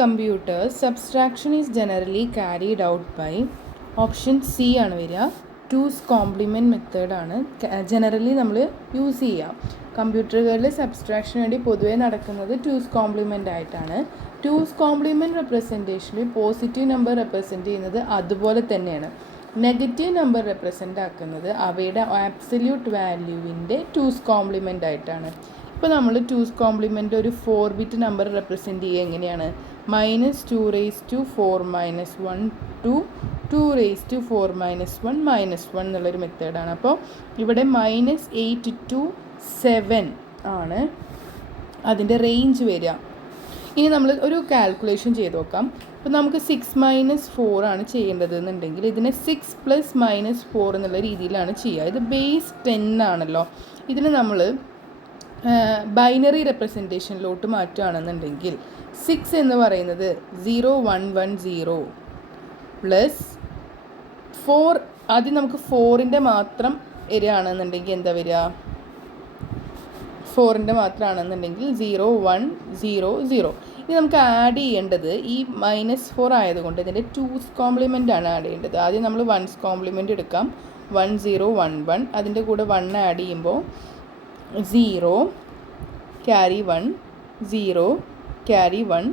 computers, subtraction is generally carried out by option C ആണ് വരിക. Two's complement മെത്തേഡാണ് generally നമ്മൾ യൂസ് ചെയ്യുക. കമ്പ്യൂട്ടറുകളിൽ സബ്സ്ട്രാക്ഷന് വേണ്ടി പൊതുവേ നടക്കുന്നത് ടൂസ് കോംപ്ലിമെൻ്റ് ആയിട്ടാണ്. ടൂസ് കോംപ്ലിമെൻറ്റ് റെപ്രസെൻറ്റേഷനിൽ പോസിറ്റീവ് നമ്പർ റെപ്രസെൻറ്റ് ചെയ്യുന്നത് അതുപോലെ തന്നെയാണ്. നെഗറ്റീവ് നമ്പർ റെപ്രസെൻ്റ് ആക്കുന്നത് അവയുടെ ആബ്സല്യൂട്ട് വാല്യൂവിൻ്റെ ടൂസ് കോംപ്ലിമെൻ്റ് ആയിട്ടാണ്. ഇപ്പോൾ നമ്മൾ ടൂസ് കോംപ്ലിമെൻ്റ് ഒരു 4 ബിറ്റ് നമ്പർ റെപ്രസെൻറ്റ് ചെയ്യുക എങ്ങനെയാണ്? -2⁴ - 1 to 2⁴ - 1 - 1 എന്നുള്ളൊരു മെത്തേഡാണ്. അപ്പോൾ ഇവിടെ -8 to 7 ആണ് അതിൻ്റെ റേഞ്ച് വരിക. ഇനി നമ്മൾ ഒരു കാൽക്കുലേഷൻ ചെയ്ത് നോക്കാം. അപ്പോൾ നമുക്ക് 6 - 4 ആണ് ചെയ്യേണ്ടത് എന്നുണ്ടെങ്കിൽ ഇതിനെ 6 + -4 എന്നുള്ള രീതിയിലാണ് ചെയ്യുക. ഇത് ബേസ് 10 ആണല്ലോ. ഇതിന് നമ്മൾ ബൈനറി റെപ്രസെൻറ്റേഷനിലോട്ട് മാറ്റുകയാണെന്നുണ്ടെങ്കിൽ 6 എന്ന് പറയുന്നത് 0110 പ്ലസ് 4 ആദ്യം നമുക്ക് 4ൻ്റെ മാത്രം വരികയാണെന്നുണ്ടെങ്കിൽ എന്താ വരിക? 4ൻ്റെ മാത്രമാണെന്നുണ്ടെങ്കിൽ 0100. ഇനി നമുക്ക് ആഡ് ചെയ്യേണ്ടത് ഈ -4 ആയതുകൊണ്ട് ഇതിൻ്റെ 2's കോംപ്ലിമെൻ്റ് ആണ് ആഡ് ചെയ്യേണ്ടത്. ആദ്യം നമ്മൾ 1's കോംപ്ലിമെൻ്റ് എടുക്കാം. 1011 അതിൻ്റെ കൂടെ 1 ആഡ് ചെയ്യുമ്പോൾ 0 ക്യാരി 1 0 ക്യാരി 1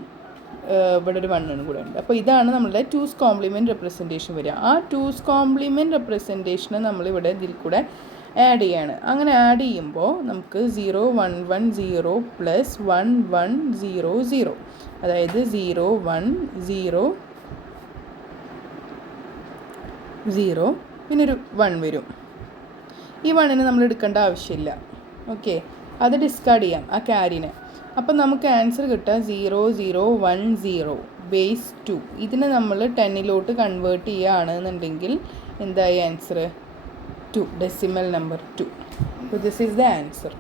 ഇവിടെ ഒരു 1 കൂടെ ഉണ്ട്. അപ്പോൾ ഇതാണ് നമ്മളുടെ 2's കോംപ്ലിമെൻറ്റ് റെപ്രസെൻറ്റേഷൻ വരിക. ആ 2's കോംപ്ലിമെൻറ്റ് റെപ്രസെൻറ്റേഷനെ നമ്മളിവിടെ ഇതിൽ കൂടെ ആഡ് ചെയ്യാണ്. അങ്ങനെ ആഡ് ചെയ്യുമ്പോൾ നമുക്ക് 0110 പ്ലസ് 1100 അതായത് 0100 പിന്നെ ഒരു 1 വരും. ഈ 1നെ നമ്മൾ എടുക്കേണ്ട ആവശ്യമില്ല. ഓക്കെ, അത് ഡിസ്കാർഡ് ചെയ്യാം ആ ക്യാരിനെ. അപ്പം നമുക്ക് ആൻസർ കിട്ടുക 0010 ബേസ് 2. ഇതിനെ നമ്മൾ 10ലോട്ട് കൺവേർട്ട് ചെയ്യുകയാണെന്നുണ്ടെങ്കിൽ എന്തായി answer? 2, decimal number 2. So this is the answer.